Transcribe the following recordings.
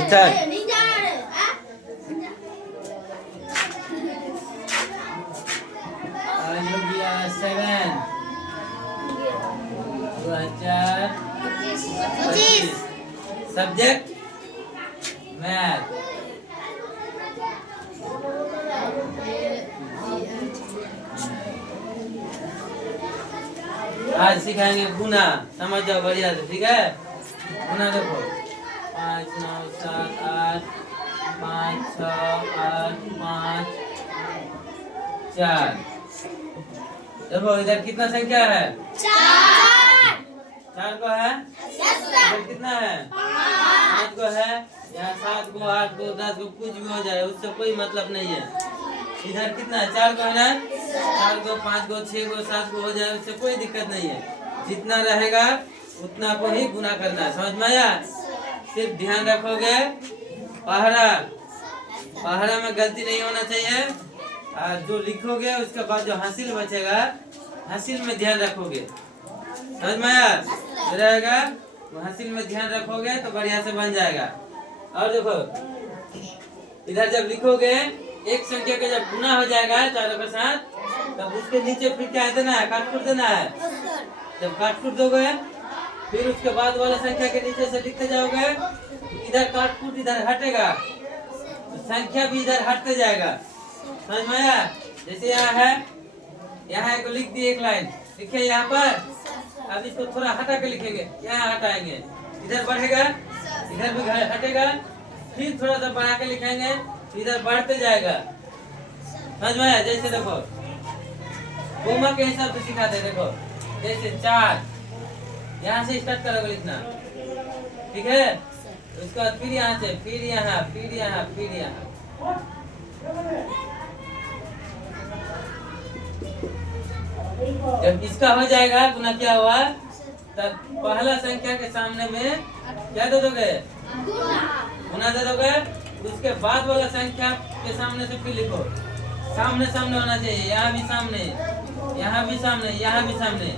Start. आज हो गया 7 2025। Subject math. आज सिखाएंगे गुना, समझ जाओ बढ़िया से, ठीक है। गुना देखो 5 9 7 8 5 6 8 5 4। देखो इधर कितना संख्या है? 4 को है। इधर कितना है? 5 को है। यहाँ 7 को 8 को 10 को कुछ भी हो जाए उससे कोई मतलब नहीं है। इधर कितना है? 4 को है ना। 4 को 5 को 6 को 7 को हो जाए उससे कोई दिक्कत नहीं है। जितना रहेगा उतना को ही गुना करना है, समझ में आया। सिर्फ ध्यान रखोगे पहाड़ा में गलती नहीं होना चाहिए। और जो लिखोगे उसके बाद जो हासिल बचेगा हासिल में ध्यान रखोगे, समझ में आया रहेगा। हासिल में ध्यान रखोगे तो बढ़िया से बन जाएगा। और देखो इधर जब लिखोगे एक संख्या का जब गुना हो जाएगा चारों के साथ, तब उसके नीचे फिर क्या देना है? काट-कूट देना है। जब काट-कूट दोगे फिर उसके बाद वाला संख्या के नीचे से लिखते जाओगे। इधर काट-कूट इधर हटेगा तो संख्या भी इधर हटते जाएगा, समझ में आया। जैसे यहाँ है, यहाँ को लिख दिए एक लाइन, लिखे यहाँ पर। अब इसको थोड़ा हटा के लिखेंगे, यहाँ हटाएंगे, इधर बढ़ेगा, इधर भी हटेगा, फिर थोड़ा सा बढ़ा के लिखेंगे, इधर बढ़ते जाएगा, समझ में आया। जैसे देखो होमवर्क के हिसाब से सिखाते, देखो जैसे 4 यहाँ से स्टार्ट करोगे लिखना, ठीक है। उसके बाद फिर यहाँ से, फिर यहाँ, फिर यहाँ, फिर यहाँ। जब इसका हो जाएगा गुना क्या हुआ, तब पहला संख्या के सामने में क्या दे दोगे? गुना दे दोगे। उसके बाद वाला संख्या के सामने से फिर लिखो, सामने सामने होना चाहिए। यहाँ भी सामने, यहाँ भी सामने, यहाँ भी सामने।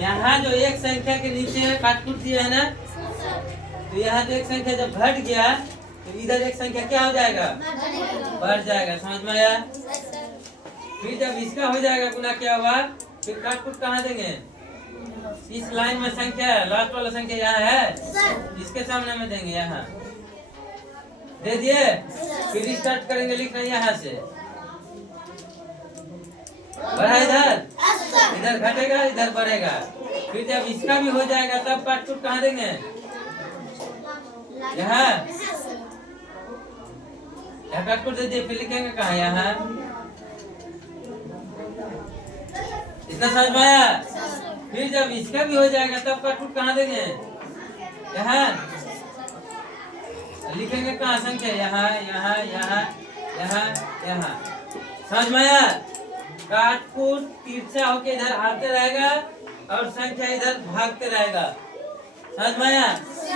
यहाँ जो एक संख्या के नीचे काट-कूट दिया है ना, तो यहाँ जो एक संख्या जब घट गया तो इधर एक संख्या क्या हो जाएगा? बढ़ जाएगा, समझ में आया। फिर जब इसका हो जाएगा गुना क्या हुआ, फिर काट-कूट कहाँ देंगे? इस लाइन में संख्या है, लास्ट वाला संख्या यहाँ है, इसके सामने में देंगे, यहाँ दे दिए। फिर स्टार्ट करेंगे लिखना यहाँ से, बढ़ा इधर, इधर घटेगा, इधर बढ़ेगा। फिर जब इसका भी हो जाएगा तब काट-कूट कहाँ देंगे? यहाँ, यहाँ काट-कूट दे दिए, फिर लिखेंगे कहाँ? यहाँ। इतना समझ में आया। फिर जब इसका भी हो जाएगा तब काट-कूट कहाँ देंगे? यहाँ लिखेंगे कहाँ? संख्या यहाँ, यहाँ, यहाँ, यहाँ, यहाँ, समझ में आया। काट-कूट तिरछा होके इधर आते रहेगा और संख्या इधर भागते रहेगा, समझ में आया।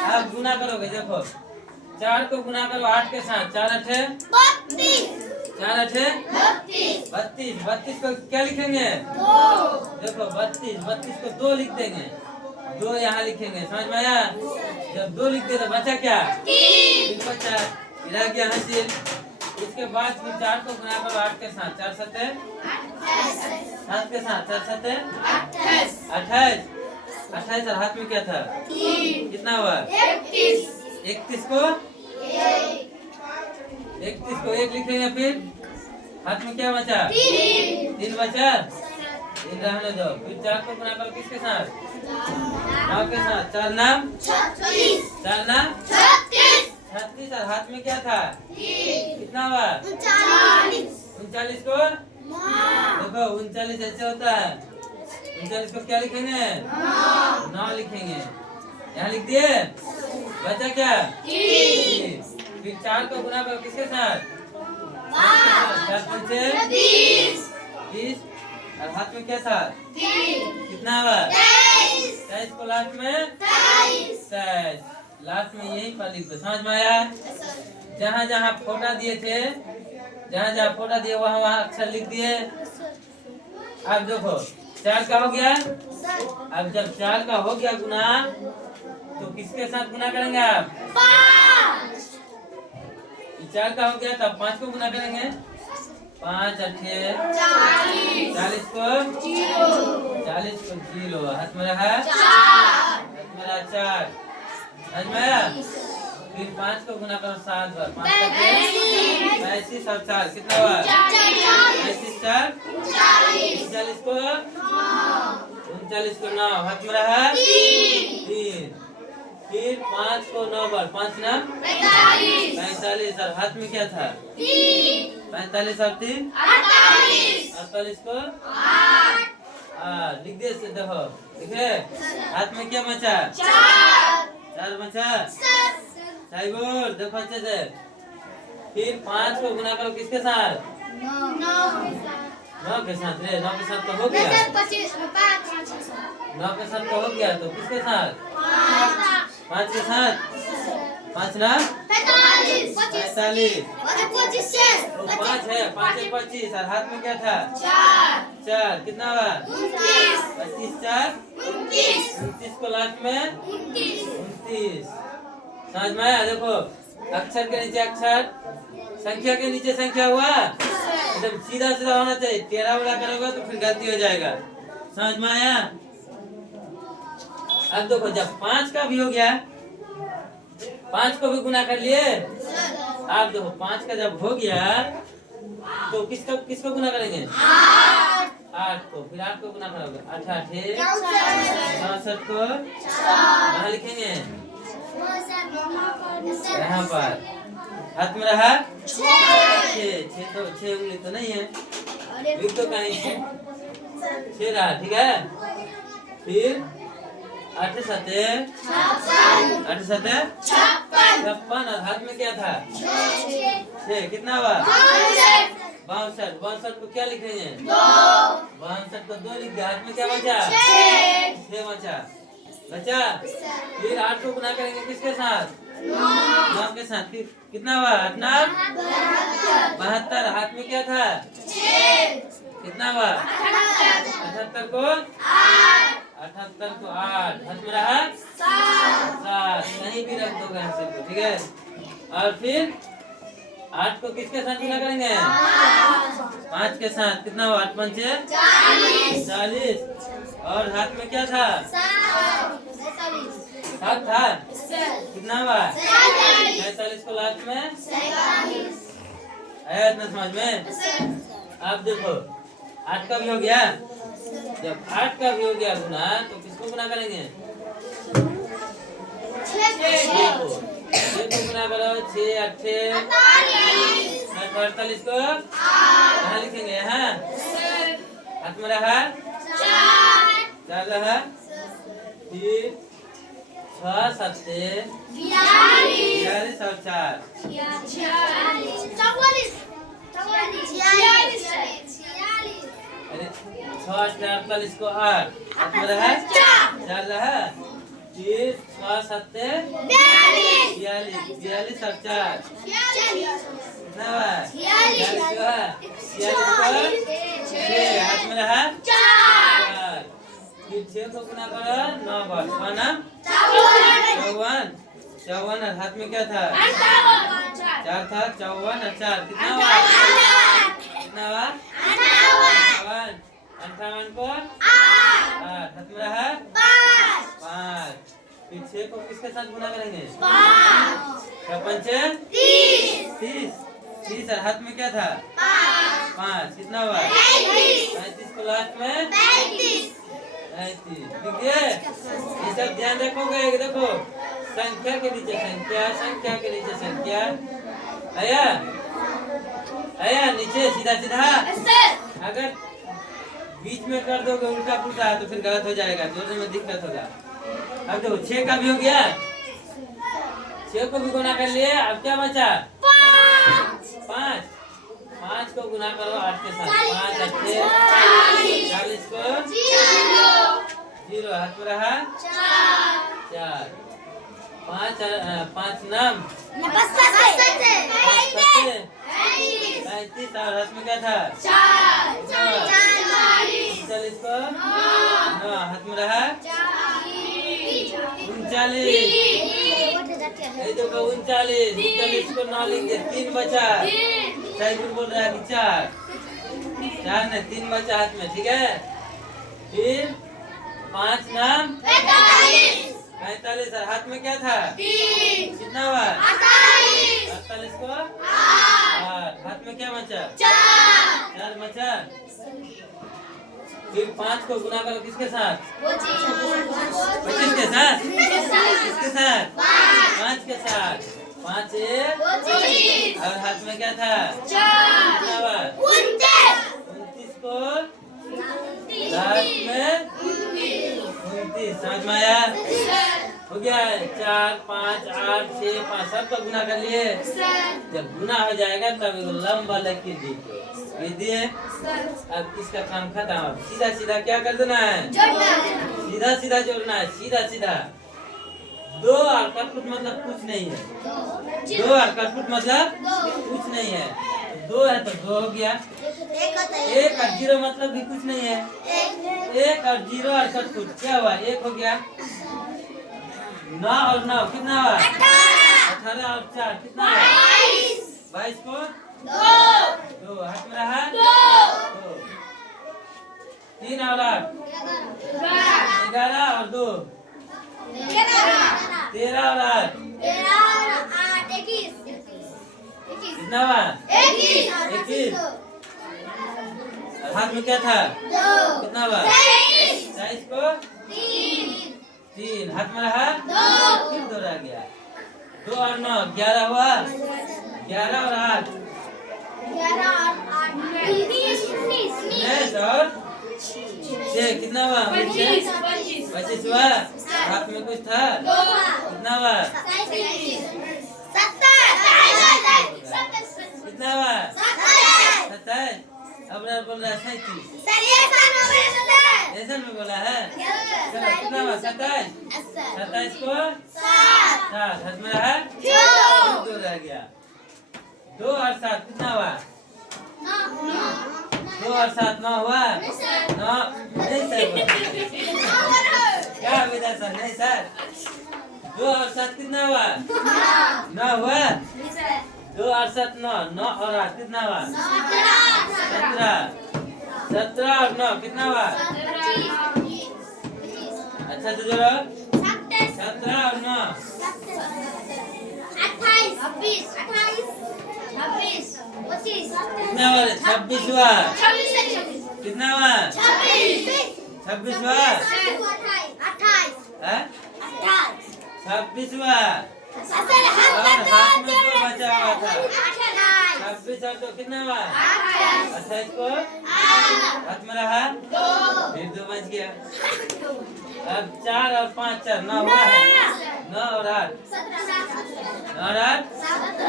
आप गुना करोगे, देखो 4 को गुना करो 8 के साथ, 4 8 32, 4 8 32, 32 को क्या लिखेंगे? देखो 32 को 2 लिख देंगे, 2 यहाँ लिखेंगे, समझ में आया। जब 2 लिख दे तो बचा क्या? 3 बचा, इधर गया हासिल। इसके बाद फिर 4 को गुना करो 8 के साथ, 4 7 7 के साथ, 4 7 28, 28 और हाथ में क्या था? कितना हुआ? 31 को 1 लिखेंगे। फिर हाथ में क्या बचा? 3 बचा, 3 रहने दो। फिर 4 को गुना करो किसके साथ? 9 के साथ, 4 नाम 36, 4 नाम 36 और हाथ में क्या था? कितना हुआ? 39 को देखो 39 ऐसे होता है। 39 को क्या लिखेंगे? 9 लिखेंगे, यहाँ लिख दिए। बचा क्या? 3। फिर 4 को गुना करो किसके साथ? 4 5 30 और हाथ में क्या था? कितना हुआ? 23 को लास्ट में 23, लास्ट में यही पर लिख दो, समझ में आया। जहाँ जहाँ फोटा दिए थे, जहाँ जहाँ फोटा दिए वहाँ वहाँ अक्षर लिख दिए। अब देखो 4 का हो गया। अब जब 4 का हो गया गुना तो किसके साथ गुना करेंगे आप? 5। 4 का हो गया, तब 5 को गुना करेंगे। 5 अट्ठे 40 को 0 हाथ में रहा 4 समझ में आया। फिर 5 को गुना करो 7 बार, 5 का 35 और 4 कितना हुआ 35 4 39 को 9 हाथ में रहा 3। फिर 5 को 9 बार, 5 ना 45 और हाथ में क्या था 45 और 3 48 को 8 लिख दे से देखो लिखे हाथ में क्या बचा 4 बचा सही बोल देखो अच्छे से। फिर 5 को गुना करो किसके साथ 9 के साथ रे 9 के साथ तो हो गया 9 के साथ तो हो गया तो किसके साथ 5 के साथ 5 ना 45 तो 5 है 5 से 25 और हाथ में क्या था 4 कितना हुआ 25 4 29 को लास्ट में 29 समझ में आया। देखो अक्षर के नीचे अक्षर संख्या के नीचे संख्या हुआ एकदम सीधा सीधा होना चाहिए, टेढ़ा बड़ा करोगे तो फिर गलती हो जाएगा। समझ में आया। अब देखो जब 5 का भी हो गया 5 को भी गुना कर लिए। अब देखो 5 का जब हो गया तो किसको गुना करेंगे 8 को। फिर 8 को गुना करोगे 8 8 64 को कहाँ लिखेंगे यहाँ पर हाथ में रहा 6 तो 6 उंगली तो नहीं है लिख दो कहीं 6 रहा ठीक है। फिर 8 7 56 और हाथ में क्या था 6 कितना हुआ 62 को क्या लिखेंगे 62 को 2 लिख दिया। हाथ में क्या बचा 6 बचा। फिर 8 को गुना करेंगे किसके साथ 9 के साथ कितना हुआ 72 हाथ में क्या था कितना हुआ 78 को 8 हाथ में रहा 7 कहीं भी रख दो आंसर को ठीक है। और फिर 8 को किसके साथ गुना करेंगे 5 के साथ कितना हुआ 8 5 40 और हाथ में क्या था 7 था कितना हुआ 45 को लास्ट में आया इतना समझ में। अब देखो 8 का भी हो गया। जब 8 का भी हो गया गुना तो किसको गुना करेंगे 6 को गुना करो 6 8 48 को कहाँ लिखेंगे यहाँ हाथ में रहा 4 रहा। फिर 6 7 42 और 4 अरे 6 48 को 8 हाथ में रहा 4 रहा। फिर 6 7 42 और 4 कितना हुआ 46 हाथ में रहा 4। फिर 6 को गुना करो 9 बार 6 ना 54 और हाथ में क्या था 4 था 54 और 4 कितना हुआ 58 को 8 हाथ में रहा 5। फिर 6 को किसके साथ गुना करेंगे 5 30 और हाथ में क्या था 5 कितना हुआ 35 को लास्ट में 35 ठीक है। ये सब ध्यान रखोगे। देखो संख्या के नीचे संख्या के नीचे संख्या आया नीचे सीधा सीधा। अगर बीच में कर दोगे उल्टा पुल्टा तो फिर गलत हो जाएगा, जोड़ने में दिक्कत होगा। अब देखो 6 का भी हो गया 6 को भी गुना कर लिए। अब क्या बचा 5 को गुना करो 8 के साथ 5 8 40 को 0 हाथ में रहा 4 5 नाम 35 और हाथ में क्या था 40 को 9 हाथ में रहा 39 ये देखो 39, 39 को 9 लिख 3 बचा। साइकिल बोल रहा है कि 4 ने 3 बचा हाथ में, ठीक है। फिर 5 नाम 45 और हाथ में क्या था? कितना हुआ? 48 को 8, हाथ में क्या बचा? 4 बचा। फिर 5 को गुना करो किसके साथ? 25 के साथ। किसके साथ? 5 के साथ। 5 और हाथ में क्या था? 4। 29 को हाथ में 29। समझ में आया? हो गया 4, 5, 8, 6, 5 सबका गुना कर लिए। जब गुना हो जाएगा तब लंबा लकीर दिए। अब इसका काम खत्म। अब सीधा सीधा क्या कर देना है? सीधा सीधा जोड़ना है। सीधा सीधा 2 और कटपुट मतलब कुछ नहीं है। 2 और कटपुट मतलब कुछ नहीं है। 2 है तो 2 हो गया। 1 और 0 मतलब भी कुछ नहीं है। 1 और 0 और कटपुट क्या हुआ? 1 हो गया। 9 और 9 कितना हुआ? 18 और 4 कितना हुआ? 22 को 2 हाथ में रहा 2। 3 और 8 11 और 2 13 और 8 कितना हुआ? 21। हाथ में क्या था? कितना हुआ? 23 को 3 हाथ में रहा 2 फिर 2 रह गया। 2 और 9 11 हुआ। 11 और 8 19 और 6 कितना हुआ? 25 हुआ। हाथ में कुछ था? कितना हुआ? 27 कितना हुआ? 27। अब बोल रहा है 37। ऐसा में बोला है। चलो कितना हुआ? 27 को 7 हाथ में रहा 2 रह गया। 2 और 7 कितना हुआ? 2 और 7 9 हुआ। 9 नहीं सर क्या विदा सर? नहीं सर 2 और 7 कितना हुआ? 9 हुआ। 2 और 7 9 9 और 8 कितना हुआ? 17 और 9 कितना हुआ? अच्छा तो जोड़ो 17 और 9 कितना हुआ? 26 हुआ। कितना हुआ? 26 हुआ। 26 हुआ। और हाथ में 2 बचा हुआ था। 26 और 2 कितना हुआ? 28 को हाथ में रहा फिर 2 बच गया। अब 4 और 5 4 9 हुआ है। 9 और 8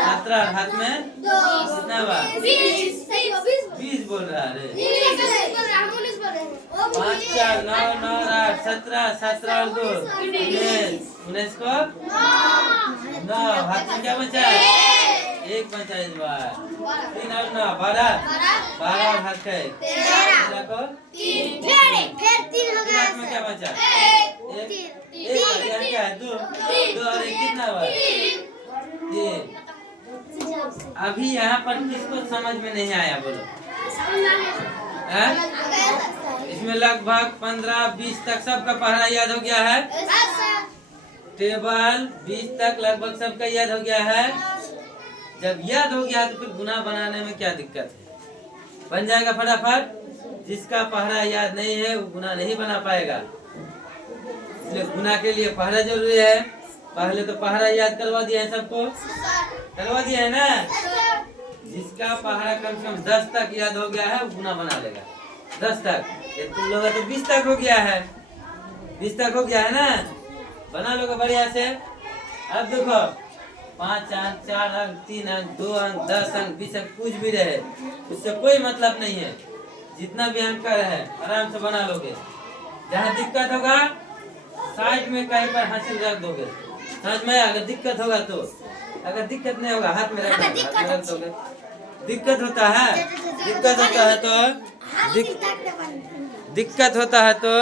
17 हाथ में कितना हुआ? 20 बोल रहा है। 5 4 9 9 और 8 17 17 और 2 19 को 9 हाथ में क्या बचा? 1 बचा इस बार। 3 और 9 12 12 और हाथ का 13 को 3 हाथ में क्या बचा? 1 क्या है? 2 और 1 कितना हुआ? 3। अभी यहाँ पर किसको समझ में नहीं आया बोलो? इसमें लगभग 15-20 तक सबका पढ़ना याद हो गया है। टेबल 20 तक लगभग सबका याद हो गया है। जब याद हो गया तो फिर गुना बनाने में क्या दिक्कत है? बन जाएगा फटाफट। जिसका पहरा याद नहीं है वो गुना नहीं बना पाएगा। इसलिए गुना के लिए पहरा जरूरी है। पहले तो पहरा याद करवा दिया है सबको, करवा दिया है ना। जिसका पहरा कम से कम 10 तक याद हो गया है वो गुना बना लेगा। 10 तक। ये तुम लोग तो 20 तक हो गया है। 20 तक हो गया है ना। बना लोगे बढ़िया से। अब देखो 5 अंक 4 अंक 3 अंक 2 अंक 10 अंक 20 अंक कुछ भी रहे उससे कोई मतलब नहीं है। जितना भी अंक का रहे आराम से बना लोगे। जहाँ दिक्कत होगा साइड में कहीं पर हासिल रख दोगे। समझ में? अगर दिक्कत होगा तो, अगर दिक्कत नहीं होगा हाथ में रख दोगे। दिक्कत होता है, दिक्कत होता है तो